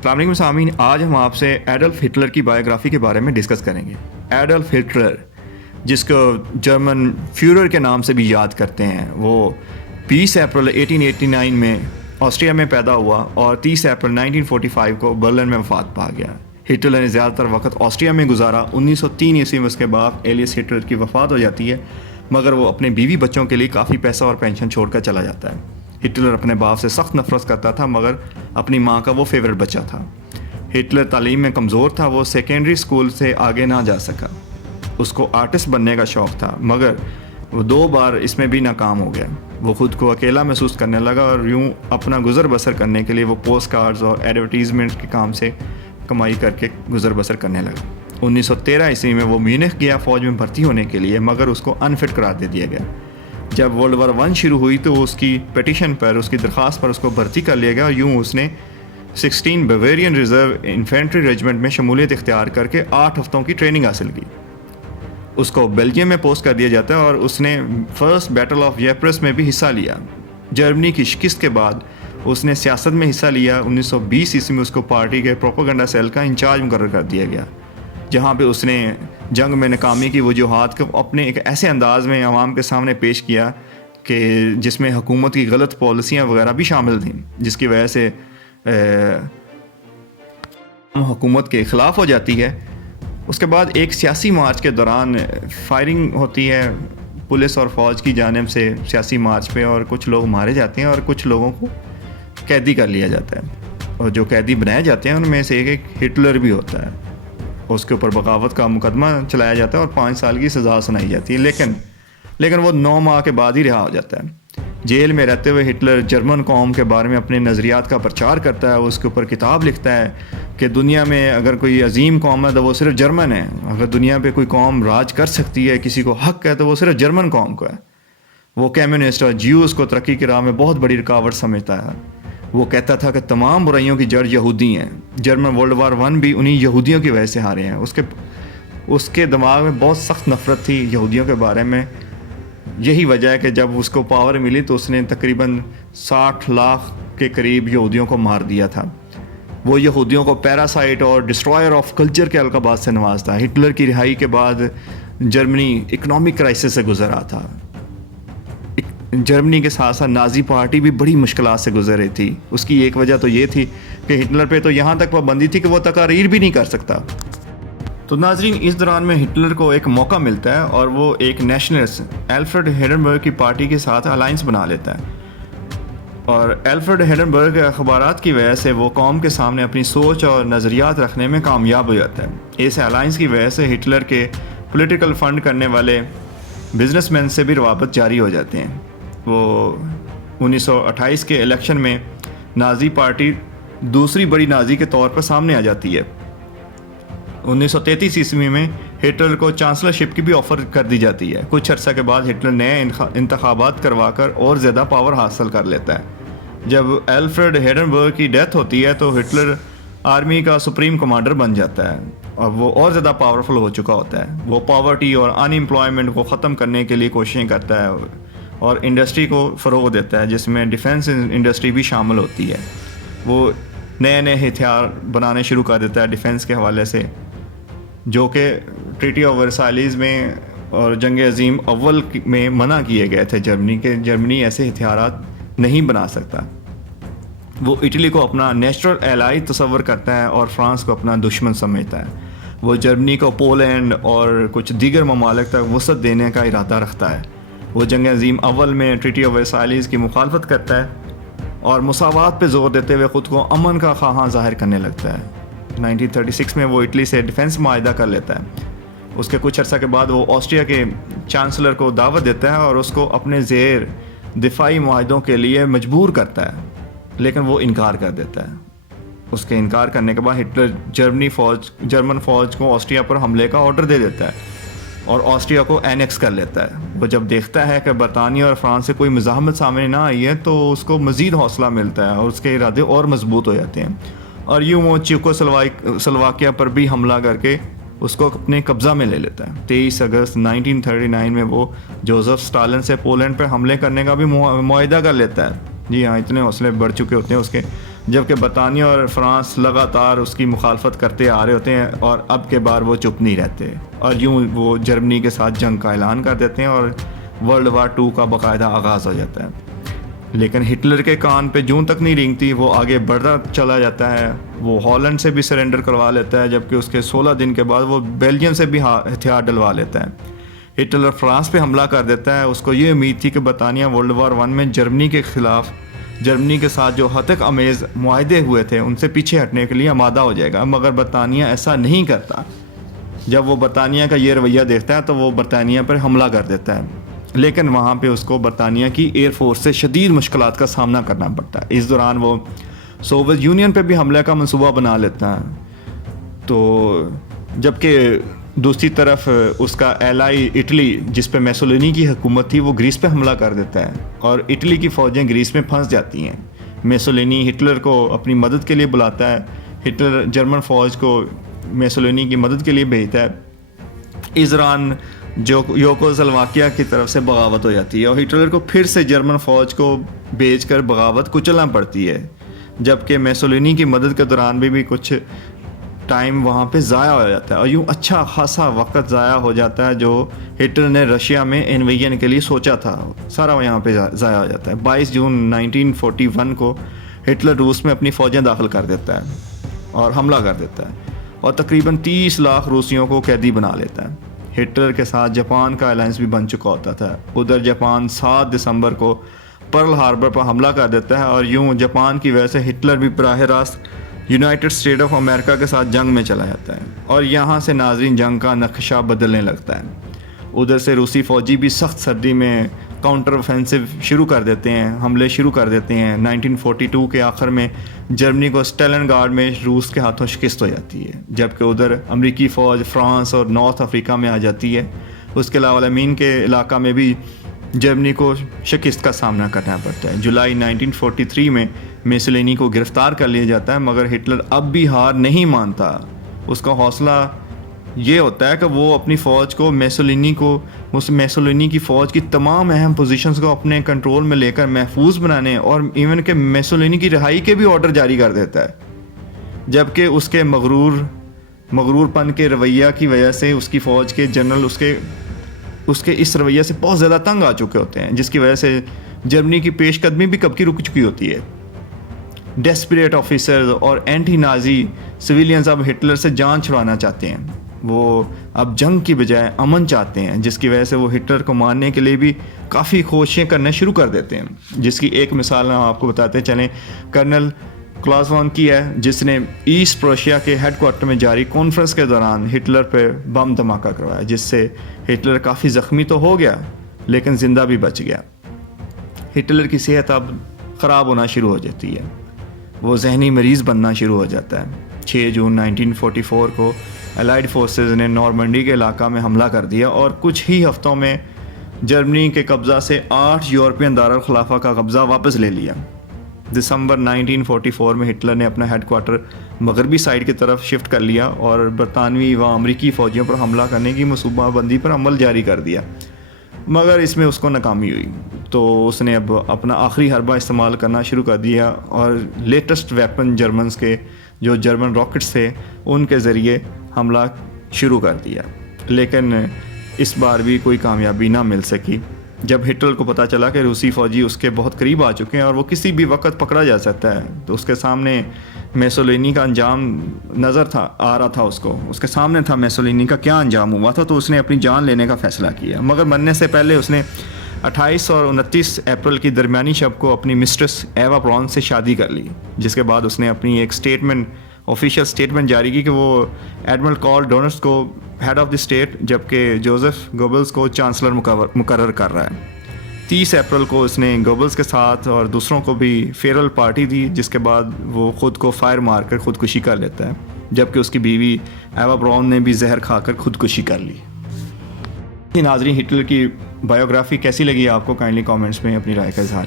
السلام علیکم سامعین، آج ہم آپ سے ایڈولف ہٹلر کی بایوگرافی کے بارے میں ڈسکس کریں گے۔ ایڈولف ہٹلر، جس کو جرمن فیورر کے نام سے بھی یاد کرتے ہیں، وہ 20 اپریل 1889 میں آسٹریا میں پیدا ہوا اور 30 اپریل 1945 کو برلن میں وفات پا گیا۔ ہٹلر نے زیادہ تر وقت آسٹریا میں گزارا۔ 1903 عیسوی میں اس کے باپ ایلیس ہٹلر کی وفات ہو جاتی ہے، مگر وہ اپنے بیوی بچوں کے لیے کافی پیسہ اور پینشن چھوڑ کر چلا جاتا ہے۔ ہٹلر اپنے باپ سے سخت نفرت کرتا تھا، مگر اپنی ماں کا وہ فیورٹ بچہ تھا۔ ہٹلر تعلیم میں کمزور تھا، وہ سیکنڈری اسکول سے آگے نہ جا سکا۔ اس کو آرٹسٹ بننے کا شوق تھا، مگر وہ 2 بار اس میں بھی ناکام ہو گیا۔ وہ خود کو اکیلا محسوس کرنے لگا اور یوں اپنا گزر بسر کرنے کے لیے وہ پوسٹ کارڈز اور ایڈورٹیزمنٹ کے کام سے کمائی کر کے گزر بسر کرنے لگا۔ 1913 عیسوی میں وہ میونخ گیا فوج میں بھرتی ہونے کے لیے، مگر اس کو انفٹ قرار دے دیا گیا۔ جب ورلڈ وار 1 شروع ہوئی تو اس کی پیٹیشن پر، اس کی درخواست پر اس کو بھرتی کر لیا گیا اور یوں اس نے 16 بیویرین ریزرو انفینٹری ریجمنٹ میں شمولیت اختیار کر کے 8 ہفتوں کی ٹریننگ حاصل کی۔ اس کو بیلجیم میں پوسٹ کر دیا جاتا ہے اور اس نے فرسٹ بیٹل آف یپرس میں بھی حصہ لیا۔ جرمنی کی شکست کے بعد اس نے سیاست میں حصہ لیا۔ 1920 عیسوی میں اس کو پارٹی کے پروپیگنڈا سیل کا انچارج مقرر کر دیا گیا، جہاں پہ اس نے جنگ میں ناکامی کی وجوہات کو اپنے ایک ایسے انداز میں عوام کے سامنے پیش کیا کہ جس میں حکومت کی غلط پالیسیاں وغیرہ بھی شامل تھیں، جس کی وجہ سے حکومت کے خلاف ہو جاتی ہے۔ اس کے بعد ایک سیاسی مارچ کے دوران فائرنگ ہوتی ہے پولیس اور فوج کی جانب سے سیاسی مارچ پہ، اور کچھ لوگ مارے جاتے ہیں اور کچھ لوگوں کو قیدی کر لیا جاتا ہے، اور جو قیدی بنائے جاتے ہیں ان میں سے ایک ہٹلر بھی ہوتا ہے۔ اس کے اوپر بغاوت کا مقدمہ چلایا جاتا ہے اور 5 سال کی سزا سنائی جاتی ہے، لیکن وہ 9 ماہ کے بعد ہی رہا ہو جاتا ہے۔ جیل میں رہتے ہوئے ہٹلر جرمن قوم کے بارے میں اپنے نظریات کا پرچار کرتا ہے۔ اس کے اوپر کتاب لکھتا ہے کہ دنیا میں اگر کوئی عظیم قوم ہے تو وہ صرف جرمن ہے، اگر دنیا پہ کوئی قوم راج کر سکتی ہے، کسی کو حق ہے، تو وہ صرف جرمن قوم کو ہے۔ وہ کمیونسٹ اور جیوز کو ترقی کی راہ میں بہت بڑی رکاوٹ سمجھتا ہے۔ وہ کہتا تھا کہ تمام برائیوں کی جڑ یہودی ہیں۔ جرمن ورلڈ وار 1 بھی انہی یہودیوں کی وجہ سے ہارے ہیں۔ اس کے دماغ میں بہت سخت نفرت تھی یہودیوں کے بارے میں۔ یہی وجہ ہے کہ جب اس کو پاور ملی تو اس نے تقریباً 60 لاکھ کے قریب یہودیوں کو مار دیا تھا۔ وہ یہودیوں کو پیراسائٹ اور ڈسٹرائر آف کلچر کے القابات سے نوازتا۔ ہٹلر کی رہائی کے بعد جرمنی اکنامک کرائسس سے گزر رہا تھا۔ جرمنی کے ساتھ ساتھ نازی پارٹی بھی بڑی مشکلات سے گزر رہی تھی۔ اس کی ایک وجہ تو یہ تھی کہ ہٹلر پہ تو یہاں تک پابندی تھی کہ وہ تقاریر بھی نہیں کر سکتا۔ تو ناظرین، اس دوران میں ہٹلر کو ایک موقع ملتا ہے اور وہ ایک نیشنلسٹ ایلفریڈ ہنڈنبرگ کی پارٹی کے ساتھ الائنس بنا لیتا ہے، اور ایلفریڈ ہنڈنبرگ کے اخبارات کی وجہ سے وہ قوم کے سامنے اپنی سوچ اور نظریات رکھنے میں کامیاب ہو جاتا ہے۔ اس الائنس کی وجہ سے ہٹلر کے پولیٹیکل فنڈ کرنے والے بزنس مین سے بھی روابط جاری ہو جاتے ہیں۔ وہ 1928 کے الیکشن میں نازی پارٹی دوسری بڑی نازی کے طور پر سامنے آ جاتی ہے۔ 1933 عیسوی میں ہٹلر کو چانسلرشپ کی بھی آفر کر دی جاتی ہے۔ کچھ عرصہ کے بعد ہٹلر نئے انتخابات کروا کر اور زیادہ پاور حاصل کر لیتا ہے۔ جب ایلفریڈ ہنڈنبرگ کی ڈیتھ ہوتی ہے تو ہٹلر آرمی کا سپریم کمانڈر بن جاتا ہے اور وہ اور زیادہ پاورفل ہو چکا ہوتا ہے۔ وہ پاورٹی اور ان امپلائمنٹ کو ختم کرنے کے لیے کوششیں کرتا ہے اور انڈسٹری کو فروغ دیتا ہے، جس میں ڈیفنس انڈسٹری بھی شامل ہوتی ہے۔ وہ نئے ہتھیار بنانے شروع کر دیتا ہے ڈیفنس کے حوالے سے، جو کہ ٹریٹی آف ورسائلیز میں اور جنگ عظیم اول میں منع کیے گئے تھے جرمنی ایسے ہتھیارات نہیں بنا سکتا۔ وہ اٹلی کو اپنا نیچرل ایلائی تصور کرتا ہے اور فرانس کو اپنا دشمن سمجھتا ہے۔ وہ جرمنی کو پولینڈ اور کچھ دیگر ممالک تک وسعت دینے کا ارادہ رکھتا ہے۔ وہ جنگ عظیم اول میں ٹریٹی آف ورسائلیز کی مخالفت کرتا ہے اور مساوات پہ زور دیتے ہوئے خود کو امن کا خواہاں ظاہر کرنے لگتا ہے۔ 1936 میں وہ اٹلی سے ڈیفنس معاہدہ کر لیتا ہے۔ اس کے کچھ عرصہ کے بعد وہ آسٹریا کے چانسلر کو دعوت دیتا ہے اور اس کو اپنے زیر دفاعی معاہدوں کے لیے مجبور کرتا ہے، لیکن وہ انکار کر دیتا ہے۔ اس کے انکار کرنے کے بعد ہٹلر جرمن فوج کو آسٹریا پر حملے کا آرڈر دے دیتا ہے اور آسٹریا کو اینیکس کر لیتا ہے۔ وہ جب دیکھتا ہے کہ برطانیہ اور فرانس سے کوئی مزاحمت سامنے نہ آئی ہے تو اس کو مزید حوصلہ ملتا ہے اور اس کے ارادے اور مضبوط ہو جاتے ہیں، اور یوں وہ چیکوسلواکیہ پر بھی حملہ کر کے اس کو اپنے قبضہ میں لے لیتا ہے۔ 23 اگست 1939 میں وہ جوزف اسٹالن سے پولینڈ پر حملے کرنے کا بھی معاہدہ کر لیتا ہے۔ جی ہاں، اتنے حوصلے بڑھ چکے ہوتے ہیں اس کے۔ جبکہ برطانیہ اور فرانس لگاتار اس کی مخالفت کرتے آ رہے ہوتے ہیں اور اب کے بار وہ چپ نہیں رہتے اور یوں وہ جرمنی کے ساتھ جنگ کا اعلان کر دیتے ہیں اور ورلڈ وار 2 کا باقاعدہ آغاز ہو جاتا ہے. لیکن ہٹلر کے کان پہ جوں تک نہیں رینگتی, وہ آگے بڑھتا چلا جاتا ہے. وہ ہالینڈ سے بھی سرنڈر کروا لیتا ہے, جبکہ اس کے 16 دن کے بعد وہ بیلجیم سے بھی ہتھیار ڈلوا لیتا ہے. ہٹلر فرانس پہ حملہ کر دیتا ہے. اس کو یہ امید تھی کہ برطانیہ ورلڈ وار 1 میں جرمنی کے خلاف, جرمنی کے ساتھ جو ہتک امیز معاہدے ہوئے تھے ان سے پیچھے ہٹنے کے لیے آمادہ ہو جائے گا, مگر برطانیہ ایسا نہیں کرتا. جب وہ برطانیہ کا یہ رویہ دیکھتا ہے تو وہ برطانیہ پر حملہ کر دیتا ہے, لیکن وہاں پہ اس کو برطانیہ کی ایئر فورس سے شدید مشکلات کا سامنا کرنا پڑتا ہے. اس دوران وہ سوویت یونین پہ بھی حملے کا منصوبہ بنا لیتا ہے. تو جبکہ دوسری طرف اس کا ایلائی اٹلی, جس پہ میسولینی کی حکومت تھی, وہ گریس پہ حملہ کر دیتا ہے اور اٹلی کی فوجیں گریس میں پھنس جاتی ہیں. میسولینی ہٹلر کو اپنی مدد کے لیے بلاتا ہے. ہٹلر جرمن فوج کو میسولینی کی مدد کے لیے بھیجتا ہے. اس دوران جو یوگوسلاویہ کی طرف سے بغاوت ہو جاتی ہے اور ہٹلر کو پھر سے جرمن فوج کو بھیج کر بغاوت کچلنا پڑتی ہے. جبکہ میسولینی کی مدد کے دوران بھی کچھ ٹائم وہاں پہ ضائع ہو جاتا ہے اور یوں اچھا خاصا وقت ضائع ہو جاتا ہے جو ہٹلر نے رشیا میں انویژن کے لیے سوچا تھا, سارا یہاں پہ ضائع ہو جاتا ہے. 22 جون 1941 کو ہٹلر روس میں اپنی فوجیں داخل کر دیتا ہے اور حملہ کر دیتا ہے اور تقریباً 30 لاکھ روسیوں کو قیدی بنا لیتا ہے. ہٹلر کے ساتھ جاپان کا الائنس بھی بن چکا ہوتا تھا. ادھر جاپان 7 دسمبر کو پرل ہاربر پر حملہ کر دیتا ہے اور یوں جاپان کی وجہ سے ہٹلر بھی براہ راست یونائٹڈ اسٹیٹ آف امریکہ کے ساتھ جنگ میں چلا جاتا ہے اور یہاں سے ناظرین جنگ کا نقشہ بدلنے لگتا ہے. ادھر سے روسی فوجی بھی سخت سردی میں کاؤنٹر اوفینسو شروع کر دیتے ہیں, حملے شروع کر دیتے ہیں. 1942 کے آخر میں جرمنی کو اسٹیلن گارڈ میں روس کے ہاتھوں شکست ہو جاتی ہے, جبکہ ادھر امریکی فوج فرانس اور نارتھ افریقہ میں آ جاتی ہے. اس کے علاوہ الامین کے علاقہ میں بھی جرمنی کو شکست کا سامنا کرنا پڑتا ہے. جولائی 1943 میں میسولینی کو گرفتار کر لیا جاتا ہے, مگر ہٹلر اب بھی ہار نہیں مانتا. اس کا حوصلہ یہ ہوتا ہے کہ وہ اپنی فوج کو میسولینی کی فوج کی تمام اہم پوزیشنز کو اپنے کنٹرول میں لے کر محفوظ بنانے اور ایون کہ میسولینی کی رہائی کے بھی آرڈر جاری کر دیتا ہے. جبکہ اس کے مغرور پن کے رویہ کی وجہ سے اس کی فوج کے جنرل اس کے اس رویہ سے بہت زیادہ تنگ آ چکے ہوتے ہیں, جس کی وجہ سے جرمنی کی پیش قدمی بھی کب کی رک چکی ہوتی ہے. ڈیسپریٹ آفیسرز اور اینٹی نازی سویلینز اب ہٹلر سے جان چھڑانا چاہتے ہیں. وہ اب جنگ کی بجائے امن چاہتے ہیں, جس کی وجہ سے وہ ہٹلر کو مارنے کے لیے بھی کافی کوششیں کرنا شروع کر دیتے ہیں. جس کی ایک مثال ہم آپ کو بتاتے چلیں, کرنل کلاسوان کی ہے, جس نے ایسٹ پروشیا کے ہیڈ کوارٹر میں جاری کانفرنس کے دوران ہٹلر پہ بم دھماکہ کروایا, جس سے ہٹلر کافی زخمی تو ہو گیا لیکن زندہ بھی بچ گیا. ہٹلر کی صحت اب خراب ہونا شروع ہو جاتی ہے, وہ ذہنی مریض بننا شروع ہو جاتا ہے. 6 جون 1944 کو الائیڈ فورسز نے نارمنڈی کے علاقہ میں حملہ کر دیا اور کچھ ہی ہفتوں میں جرمنی کے قبضہ سے 8 یورپین دارالخلافہ کا قبضہ واپس لے لیا. دسمبر 1944 میں ہٹلر نے اپنا ہیڈ کوارٹر مغربی سائڈ کی طرف شفٹ کر لیا اور برطانوی و امریکی فوجیوں پر حملہ کرنے کی منصوبہ بندی پر عمل جاری کر دیا, مگر اس میں اس کو ناکامی ہوئی. تو اس نے اب اپنا آخری حربہ استعمال کرنا شروع کر دیا اور لیٹسٹ ویپن جرمنز کے جو جرمن راکٹس تھے ان کے ذریعے حملہ شروع کر دیا. لیکن اس بار بھی کوئی کامیابی نہ مل سکی. جب ہٹلر کو پتہ چلا کہ روسی فوجی اس کے بہت قریب آ چکے ہیں اور وہ کسی بھی وقت پکڑا جا سکتا ہے, تو اس کے سامنے میسولینی کا انجام نظر آ رہا تھا. اس کے سامنے تھا میسولینی کا کیا انجام ہوا تھا. تو اس نے اپنی جان لینے کا فیصلہ کیا, مگر مرنے سے پہلے اس نے 28 اور 29 اپریل کی درمیانی شب کو اپنی مسٹریس ایوا برون سے شادی کر لی, جس کے بعد اس نے اپنی ایک آفیشیل اسٹیٹمنٹ جاری کی کہ وہ ایڈمرل کارل ڈونرس کو ہیڈ آف دی اسٹیٹ جبکہ جوزف گوبلز کو چانسلر مقرر کر رہا ہے. 30 اپریل کو اس نے گوبلز کے ساتھ اور دوسروں کو بھی فیئرل پارٹی دی, جس کے بعد وہ خود کو فائر مار کر خودکشی کر لیتا ہے, جبکہ اس کی بیوی ایوا براؤن نے بھی زہر کھا کر خودکشی کر لی. ناظرین, ہٹلر کی بایوگرافی کیسی لگی آپ کو؟ کائنڈلی کامنٹس میں اپنی رائے کا اظہار